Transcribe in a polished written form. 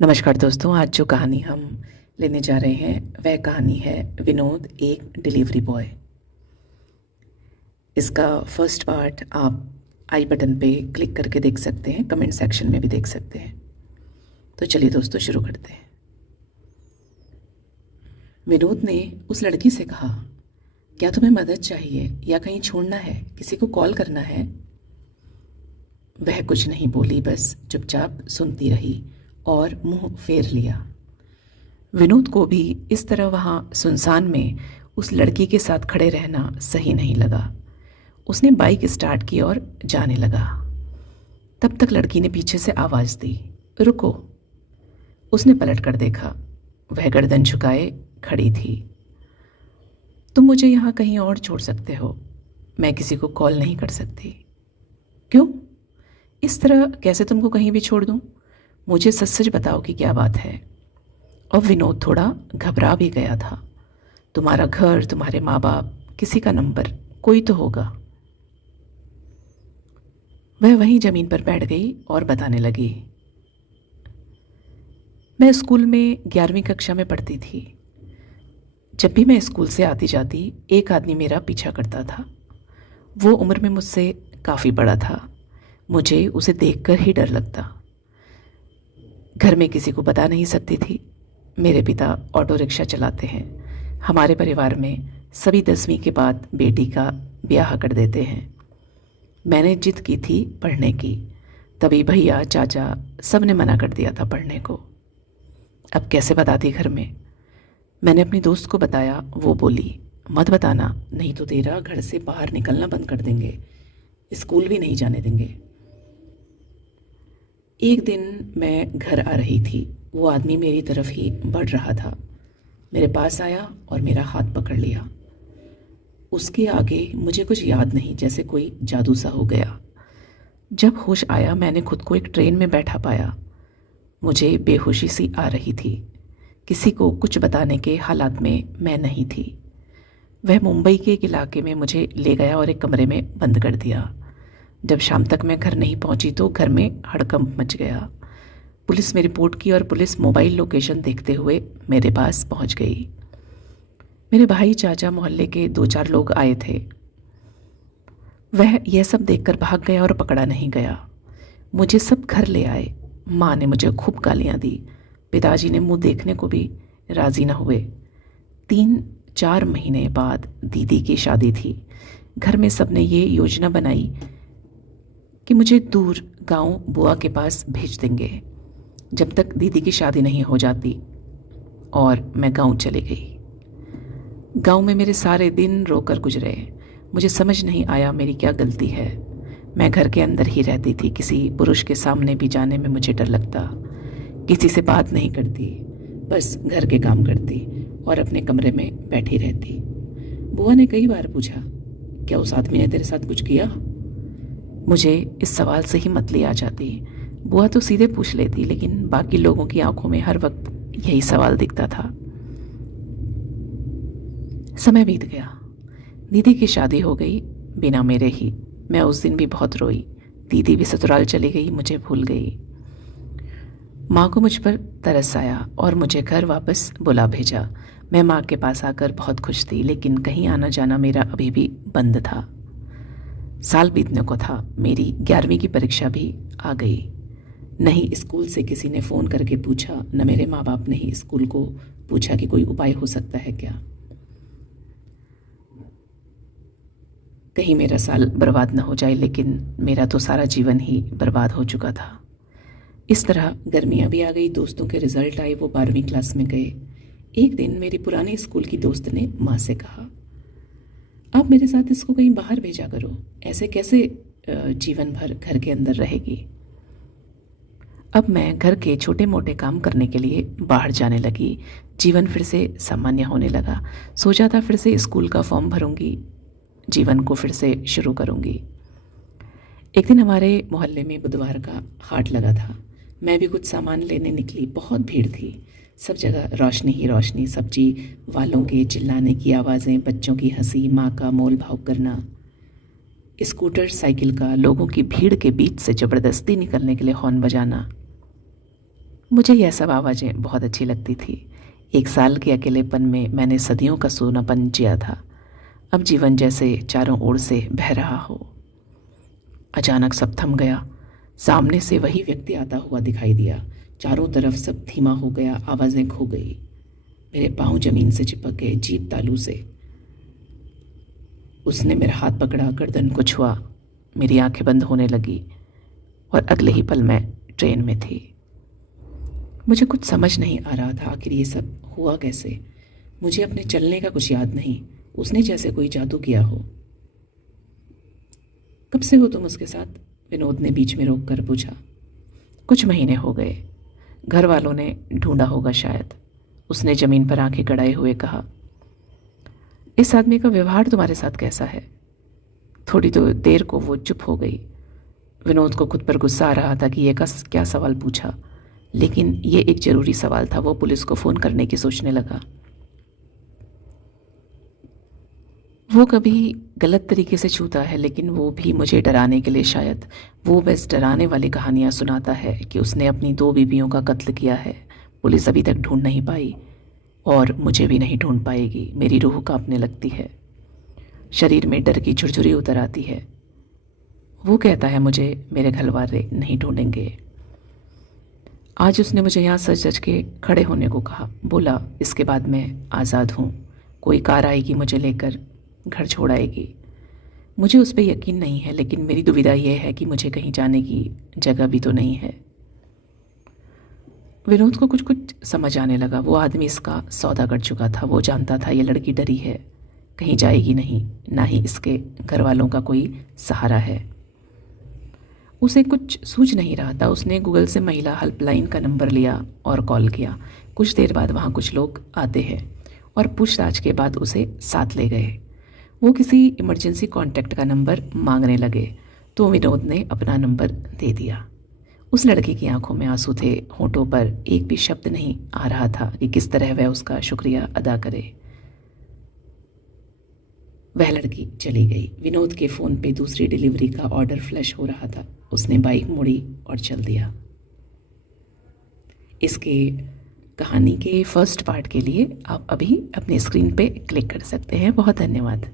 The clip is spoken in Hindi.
नमस्कार दोस्तों, आज जो कहानी हम लेने जा रहे हैं वह कहानी है विनोद एक डिलीवरी बॉय। इसका फर्स्ट पार्ट आप आई बटन पे क्लिक करके देख सकते हैं, कमेंट सेक्शन में भी देख सकते हैं। तो चलिए दोस्तों शुरू करते हैं। विनोद ने उस लड़की से कहा, क्या तुम्हें मदद चाहिए या कहीं छोड़ना है, किसी को कॉल करना है? वह कुछ नहीं बोली, बस चुपचाप सुनती रही और मुंह फेर लिया। विनोद को भी इस तरह वहाँ सुनसान में उस लड़की के साथ खड़े रहना सही नहीं लगा। उसने बाइक स्टार्ट की और जाने लगा। तब तक लड़की ने पीछे से आवाज़ दी, रुको। उसने पलट कर देखा, वह गर्दन झुकाए खड़ी थी। तुम मुझे यहाँ कहीं और छोड़ सकते हो, मैं किसी को कॉल नहीं कर सकती। क्यों? इस तरह कैसे तुमको कहीं भी छोड़ दूँ? मुझे सच सच बताओ कि क्या बात है। और विनोद थोड़ा घबरा भी गया था। तुम्हारा घर, तुम्हारे माँ बाप, किसी का नंबर, कोई तो होगा। वह वहीं जमीन पर बैठ गई और बताने लगी, मैं स्कूल में 11वीं कक्षा में पढ़ती थी। जब भी मैं स्कूल से आती जाती एक आदमी मेरा पीछा करता था। वो उम्र में मुझसे काफ़ी बड़ा था। मुझे उसे देखकर ही डर लगता। घर में किसी को बता नहीं सकती थी। मेरे पिता ऑटो रिक्शा चलाते हैं। हमारे परिवार में सभी 10वीं के बाद बेटी का ब्याह कर देते हैं। मैंने जिद की थी पढ़ने की, तभी भैया चाचा सब ने मना कर दिया था पढ़ने को। अब कैसे बताती घर में? मैंने अपनी दोस्त को बताया, वो बोली, मत बताना, नहीं तो तेरा घर से बाहर निकलना बंद कर देंगे, स्कूल भी नहीं जाने देंगे। एक दिन मैं घर आ रही थी। वो आदमी मेरी तरफ ही बढ़ रहा था। मेरे पास आया और मेरा हाथ पकड़ लिया। उसके आगे मुझे कुछ याद नहीं, जैसे कोई जादू सा हो गया। जब होश आया मैंने खुद को एक ट्रेन में बैठा पाया। मुझे बेहोशी सी आ रही थी। किसी को कुछ बताने के हालात में मैं नहीं थी। वह मुंबई के एक इलाके में मुझे ले गया और एक कमरे में बंद कर दिया। जब शाम तक मैं घर नहीं पहुंची तो घर में हड़कंप मच गया। पुलिस में रिपोर्ट की और पुलिस मोबाइल लोकेशन देखते हुए मेरे पास पहुंच गई। मेरे भाई, चाचा, मोहल्ले के 2-4 लोग आए थे। वह यह सब देखकर भाग गया और पकड़ा नहीं गया। मुझे सब घर ले आए। माँ ने मुझे खूब गालियाँ दी। पिताजी ने मुंह देखने को भी राजी न हुए। 3-4 महीने बाद दीदी की शादी थी। घर में सबने ये योजना बनाई कि मुझे दूर गांव बुआ के पास भेज देंगे जब तक दीदी की शादी नहीं हो जाती। और मैं गांव चली गई। गांव में मेरे सारे दिन रोकर गुजरे। मुझे समझ नहीं आया मेरी क्या गलती है। मैं घर के अंदर ही रहती थी। किसी पुरुष के सामने भी जाने में मुझे डर लगता। किसी से बात नहीं करती, बस घर के काम करती और अपने कमरे में बैठी रहती। बुआ ने कई बार पूछा, क्या उस आदमी ने तेरे साथ कुछ किया? मुझे इस सवाल से ही मतली आ जाती। बुआ तो सीधे पूछ लेती, लेकिन बाकी लोगों की आंखों में हर वक्त यही सवाल दिखता था। समय बीत गया। दीदी की शादी हो गई बिना मेरे ही। मैं उस दिन भी बहुत रोई। दीदी भी ससुराल चली गई, मुझे भूल गई। माँ को मुझ पर तरस आया और मुझे घर वापस बुला भेजा। मैं माँ के पास आकर बहुत खुश थी, लेकिन कहीं आना जाना मेरा अभी भी बंद था। साल बीतने को था। मेरी 11वीं की परीक्षा भी आ गई। नहीं स्कूल से किसी ने फ़ोन करके पूछा, न मेरे माँ बाप ने ही स्कूल को पूछा कि कोई उपाय हो सकता है क्या। कहीं मेरा साल बर्बाद न हो जाए, लेकिन मेरा तो सारा जीवन ही बर्बाद हो चुका था। इस तरह गर्मियाँ भी आ गई, दोस्तों के रिजल्ट आए, वो 12वीं क्लास में गए। एक दिन मेरी पुरानी स्कूल की दोस्त ने माँ से कहा, आप मेरे साथ इसको कहीं बाहर भेजा करो, ऐसे कैसे जीवन भर घर के अंदर रहेगी। अब मैं घर के छोटे मोटे काम करने के लिए बाहर जाने लगी। जीवन फिर से सामान्य होने लगा। सोचा था फिर से स्कूल का फॉर्म भरूंगी, जीवन को फिर से शुरू करूंगी। एक दिन हमारे मोहल्ले में बुधवार का हाट लगा था। मैं भी कुछ सामान लेने निकली। बहुत भीड़ थी, सब जगह रोशनी ही रोशनी, सब्जी वालों के चिल्लाने की आवाज़ें, बच्चों की हंसी, माँ का मोल भाव करना, स्कूटर साइकिल का लोगों की भीड़ के बीच से ज़बरदस्ती निकलने के लिए हॉर्न बजाना। मुझे यह सब आवाज़ें बहुत अच्छी लगती थी। एक साल के अकेलेपन में मैंने सदियों का सोनापन जिया था। अब जीवन जैसे चारों ओर से बह रहा हो। अचानक सब थम गया। सामने से वही व्यक्ति आता हुआ दिखाई दिया। चारों तरफ सब धीमा हो गया, आवाज़ें खो गई। मेरे पाँव जमीन से चिपक गए, जीप तालू से। उसने मेरा हाथ पकड़ा, गर्दन को छुआ। मेरी आंखें बंद होने लगी और अगले ही पल मैं ट्रेन में थी। मुझे कुछ समझ नहीं आ रहा था, आखिर ये सब हुआ कैसे। मुझे अपने चलने का कुछ याद नहीं। उसने जैसे कोई जादू किया हो। कब से हो तुम उसके साथ? विनोद ने बीच में रोक कर पूछा। कुछ महीने हो गए। घर वालों ने ढूंढा होगा शायद। उसने जमीन पर आंखें गड़ाए हुए कहा। इस आदमी का व्यवहार तुम्हारे साथ कैसा है? थोड़ी तो देर को वो चुप हो गई। विनोद को खुद पर गुस्सा आ रहा था कि ये क्या सवाल पूछा, लेकिन ये एक जरूरी सवाल था। वो पुलिस को फ़ोन करने की सोचने लगा। वो कभी गलत तरीके से छूता है, लेकिन वो भी मुझे डराने के लिए शायद। वो बस डराने वाली कहानियाँ सुनाता है कि उसने अपनी 2 बीवियों का कत्ल किया है। पुलिस अभी तक ढूंढ नहीं पाई और मुझे भी नहीं ढूंढ पाएगी। मेरी रूह कांपने लगती है, शरीर में डर की झुरझुरी उतर आती है। वो कहता है मुझे मेरे घर वाले नहीं ढूंढेंगे। आज उसने मुझे यहाँ सज सज के खड़े होने को कहा। बोला इसके बाद मैं आज़ाद हूँ। कोई कार आएगी, मुझे लेकर घर छोड़ आएगी। मुझे उस पर यकीन नहीं है, लेकिन मेरी दुविधा यह है कि मुझे कहीं जाने की जगह भी तो नहीं है। विनोद को कुछ कुछ समझ आने लगा। वो आदमी इसका सौदा कर चुका था। वो जानता था ये लड़की डरी है, कहीं जाएगी नहीं, ना ही इसके घर वालों का कोई सहारा है। उसे कुछ सूझ नहीं रहा था। उसने गूगल से महिला हेल्पलाइन का नंबर लिया और कॉल किया। कुछ देर बाद वहाँ कुछ लोग आते हैं और पूछताछ के बाद उसे साथ ले गए। वो किसी इमरजेंसी कॉन्टैक्ट का नंबर मांगने लगे तो विनोद ने अपना नंबर दे दिया। उस लड़की की आंखों में आंसू थे, होठों पर एक भी शब्द नहीं आ रहा था कि किस तरह वह उसका शुक्रिया अदा करे। वह लड़की चली गई। विनोद के फ़ोन पे दूसरी डिलीवरी का ऑर्डर फ्लैश हो रहा था। उसने बाइक मोड़ी और चल दिया। इसके कहानी के फर्स्ट पार्ट के लिए आप अभी अपने स्क्रीन पे क्लिक कर सकते हैं। बहुत धन्यवाद।